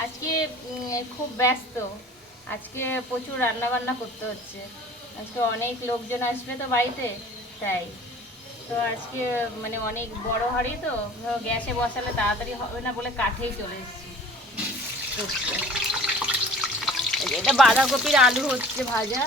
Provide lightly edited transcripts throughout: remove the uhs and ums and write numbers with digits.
আজকে খুব ব্যস্ত। আজকে প্রচুর রান্না বান্না করতে হচ্ছে। আজকে অনেক লোকজন আসবে তো বাড়িতে, তাই। তো আজকে মানে অনেক বড় হাঁড়ি তো, গ্যাসে বসালে তাড়াতাড়ি হবে না বলে কাঠেই চলে এসেছি করতে। এটা বাঁধাকপির আলু হচ্ছে ভাজা।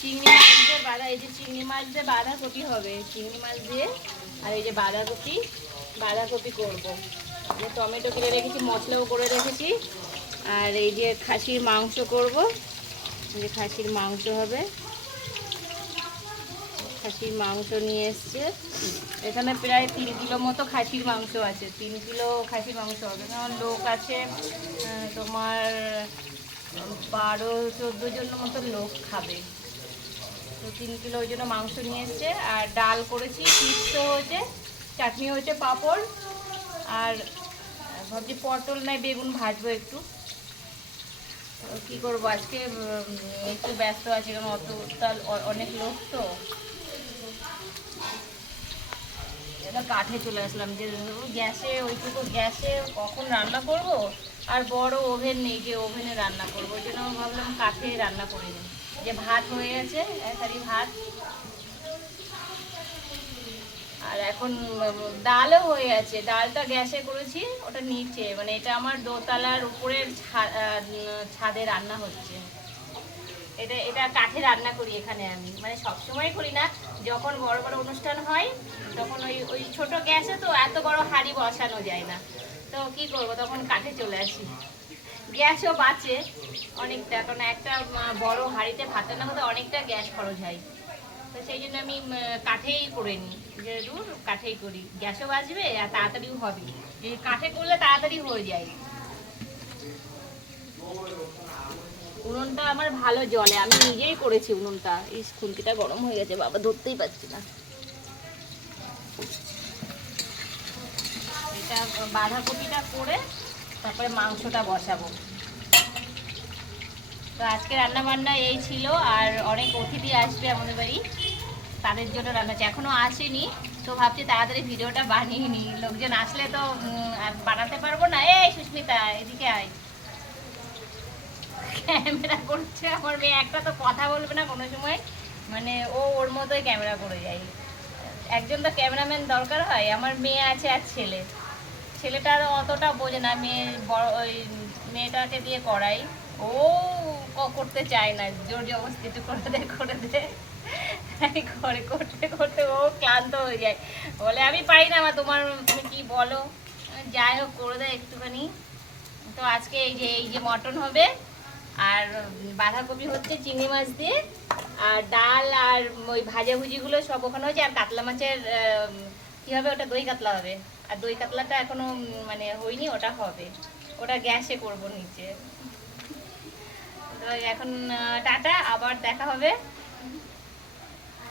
চিংড়ি মাছ দিয়ে এই যে চিংড়ি মাছ দিয়ে বাঁধাকপি হবে, চিংড়ি মাছ দিয়ে। আর এই যে বাঁধাকপি করবো। যে টমেটো কেটে রেখেছি, মশলাও করে রেখেছি। আর এই যে খাসির মাংস করব, এই যে খাসির মাংস হবে। খাসির মাংস নিয়ে এসছে। এখানে প্রায় 3 কিলো মতো খাসির মাংস আছে। 3 কিলো খাসির মাংস হবে, কারণ লোক আছে তোমার 12-14 জন মতো লোক খাবে। তো 3 কিলো ওই জন্য মাংস নিয়ে এসছে। আর ডাল করেছি, চিপসও হয়েছে, চাটনি হয়েছে, পাঁপড়। আর ভাবছি পটল নাই বেগুন ভাজবো একটু। কি করব আজকে, একটু ব্যস্ত আছি কারণ অনেক লোক তো। এটা কাঠে চলে আসলাম যে গ্যাসে, ওইটুকু গ্যাসে কখন রান্না করব। আর বড় ওভেন নেই যে ওভেনে রান্না করবো, ওই জন্য ভাবলাম কাঠে রান্না করে নিই। যে ভাত হয়ে গেছে, একসারি ভাত। আর এখন ডালও হয়ে আছে। ডালটা গ্যাসে করেছি, ওটা নিচে, মানে এটা আমার দোতলার উপরের ছাদে রান্না হচ্ছে। এটা এটা কাঠে রান্না করি এখানে আমি, মানে সবসময় করি না। যখন বড় বড় অনুষ্ঠান হয় তখন ওই ওই ছোটো গ্যাসে তো এত বড় হাঁড়ি বসানো যায় না। তো কি করব, তখন কাঠে চলে আসি। গ্যাসও বাঁচে অনেকটা, কারণ একটা বড় হাঁড়িতে ভাত রান্না করতে অনেকটা গ্যাস খরচ হয়। তো সেই জন্য আমি কাঠেই করে নিই, যে দূর কাঠেই করি, গ্যাসও বাঁচবে আর তাড়াতাড়িও হবে। এই কাঠে করলে তাড়াতাড়ি হয়ে যায়। উনুনটা আমার ভালো জ্বলে, আমি নিজেই করেছি উনুনটা। এই খুন্তিটা গরম হয়ে গেছে বাবা, ধরতেই পারছি না। এটা বাঁধাকপিটা করে তারপরে মাংসটা বসাবো। তো আজকে রান্না বান্না এই ছিল। আর অনেক অতিথি আসবে আমাদের বাড়ি, তাদের জন্য রান্না হচ্ছে, এখনো আসেনি। তো ভাবছি তাড়াতাড়ি ভিডিওটা বানিয়ে নিই, লোকজন আসলে তো আর বানাতে পারবো না। এই সুস্মিতা, এদিকে আয়। ক্যামেরা করছে আমার মেয়ে, একটা তো কথা বলবে না কোনো সময়, মানে ও ওর মতোই ক্যামেরা করে যায়। একজন তো ক্যামেরাম্যান দরকার হয়। আমার মেয়ে আছে আর ছেলে। ছেলেটা অতটা বোঝে না, মেয়ে বড় ওই মেয়েটাকে দিয়ে করাই। ও করতে চায় না, জোর জবরদস্তি একটু করে দে করে করতে করতে ও ক্লান্ত হয়ে যায়। বলে আমি পারি না, তুমি কি বলো। যাই হোক করে দেয় একটুখানি। তো আজকে এই যে মটন হবে, আর বাঁধাকপি হচ্ছে চিংড়ি মাছ দিয়ে, আর ডাল আর ওই ভাজাভুজিগুলো সব ওখানে হয়েছে। আর কাতলা মাছের কি হবে, ওটা দই কাতলা হবে। আর দই কাতলাটা এখনো মানে হয়নি, ওটা হবে। ওটা গ্যাসে করব নিচে। তো এখন টাটা, আবার দেখা হবে।